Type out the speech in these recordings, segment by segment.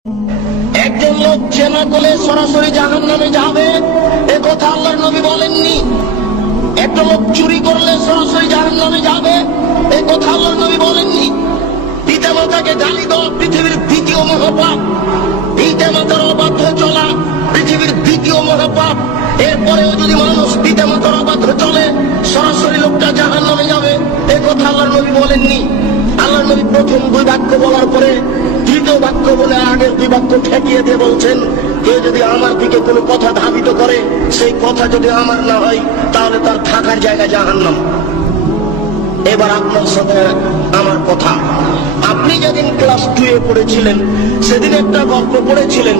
একজন লোক জেনা করলে সরাসরি জাহান্নামে যাবে, এ কথা আল্লাহর নবী বলেননি। একটা লোক চুরি করলে সরাসরি জাহান্নামে যাবে, এ কথা আল্লাহর নবী বলেননি। পিতা মাতাকে গালি দেওয়া পৃথিবীর দ্বিতীয় মহাপাপ। পিতা মাতার অবাধ্য চলা পৃথিবীর দ্বিতীয় মহাপাপ। এরপরেও যদি মানুষ পিতা মাতার অবাধ্য চলে, সরাসরি লোকটা জাহান্নামে যাবে, এ কথা আল্লাহর নবী বলেননি। আল্লাহর নবী প্রথম দুই বাক্য বলার পরে তৃতীয় বাক্য বলে আগের দুই বাক্য ঠেকিয়ে দিয়ে বলছেন, কেউ যদি আমার দিকে কোনো কথা ধাবিত করে, সেই কথা যদি আমার না হয়, তাহলে তার থাকার জায়গা জাহান্নাম। এবার আপনার সাথে আমার কথা। আপনি যেদিন ক্লাস 2 পড়েছিলেন, সেদিন একটা গল্প পড়েছিলেন।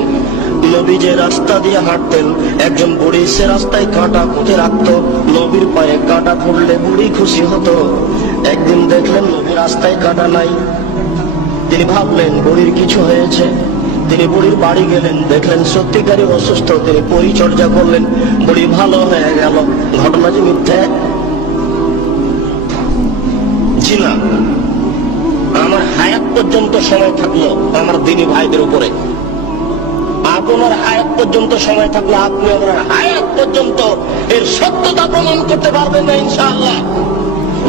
নবী যে রাস্তা দিয়ে হাঁটতেন, একজন বুড়ি সে রাস্তায় কাঁটা পুঁতে রাখত। নবীর পায়ে কাঁটা পড়লে বুড়ি খুশি হতো। একদিন দেখলেন নবী রাস্তায় কাঁটা নাই। তিনি ভাবলেন বুড়ির কিছু হয়েছে। তিনি বুড়ির বাড়ি গেলেন, দেখলেন সত্যিকারই অসুস্থ। তিনি পরিচর্যা করলেন, বুড়ি ভালো হয়ে গেল। ঘটনা যে মিথ্যে? জি না। আমার হায়াত পর্যন্ত সময় থাকলো আমার দিনী ভাইদের উপরে, আপনার হায়াত পর্যন্ত সময় থাকলো আপনি আমার হায়াত পর্যন্ত এর সত্যতা প্রমাণ করতে পারবেন না ইনশাআল্লাহ।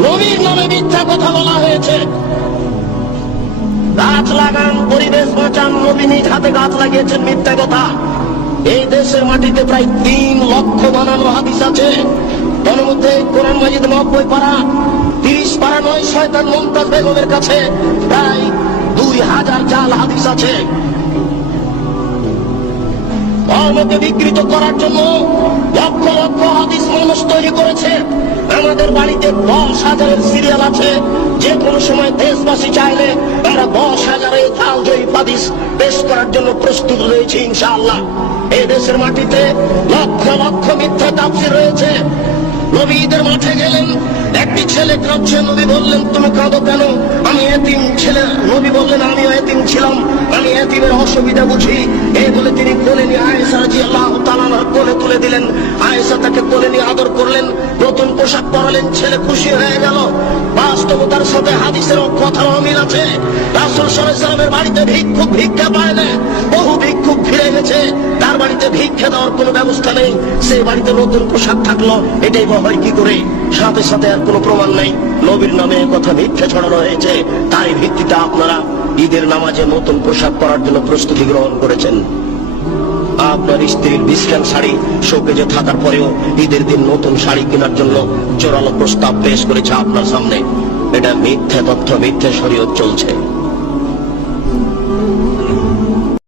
নবীর নামে মিথ্যা কথা বলা হয়েছে। গাছ লাগান, পরিবেশ বাঁচান, নবী নিজ হাতে গাছ লাগিয়েছেন, মিথ্যা কথা। এই দেশের মাটিতে প্রায় 3 লক্ষ বানানো হাদিস আছে। তার মধ্যে কোরআন মাজিদ 90 পারা, 30 পারা নয় শয়তান মুমতাজ বেগমের কাছে প্রায় 2000 জাল হাদিস আছে। ধর্মকে বিকৃত করার জন্য লক্ষ লক্ষ হাদিস মানুষ তৈরি করেছে। আমাদের বাড়িতে 10,000-এর সিরিয়াল আছে। যে কোনো সময় দেশবাসী চাইলে আমরা 10,000-এর জাল জয়ী হাদিস পেশ করার জন্য প্রস্তুত রয়েছে ইনশাআল্লাহ। এই দেশের মাটিতে লক্ষ লক্ষ মিথ্যা তাফসীর রয়েছে। নবী ঈদের মাঠে গেলেন, একটি ছেলে কাঁদছে। নবী বললেন, তুমি কাঁদো কেন? আমি এতিম ছেলে। নবী বললেন, আমিও এতিম ছিলাম, আমি এতিমের অসুবিধা বুঝি। এই বলে তিনি কোলে নিয়ে আয়েশা রাদিয়াল্লাহু তাআলা আনহার কোলে তুলে দিলেন। আয়েশা তাকে কোলে নিয়ে আদর করলেন, নতুন পোশাক পরালেন। ছেলে খুশি হয়ে গেল। বাস্তবতার সাথে হাদিসের কথার অমিল আছে। রাসূল সাল্লাল্লাহু আলাইহি ওয়াসাল্লামের বাড়িতে ভিক্ষুক ভিক্ষা পায় না। বহু ভিক্ষুক ফিরে গেছে, তার বাড়িতে ভিক্ষা দেওয়ার কোনো ব্যবস্থা নেই। সেই বাড়িতে নতুন পোশাক থাকলো, এটাই হয় কি করে? সাথে সাথে আর কোনো প্রমাণ নেই। নবীর নামে কথা মিথ্যা ছড়ানো হয়েছে। তারই ভিত্তিতে আপনারা ঈদের নামাজে নতুন পোশাক পরার জন্য প্রস্তুতি গ্রহণ করেছেন। আপনার স্ত্রীর বিস্কান শাড়ি শোকেজে থাকার পরেও ঈদের দিন নতুন শাড়ি কেনার জন্য জোরালো প্রস্তাব পেশ করেছে আপনার সামনে। এটা মিথ্যা তথ্য, মিথ্যা শরীয়ত চলছে।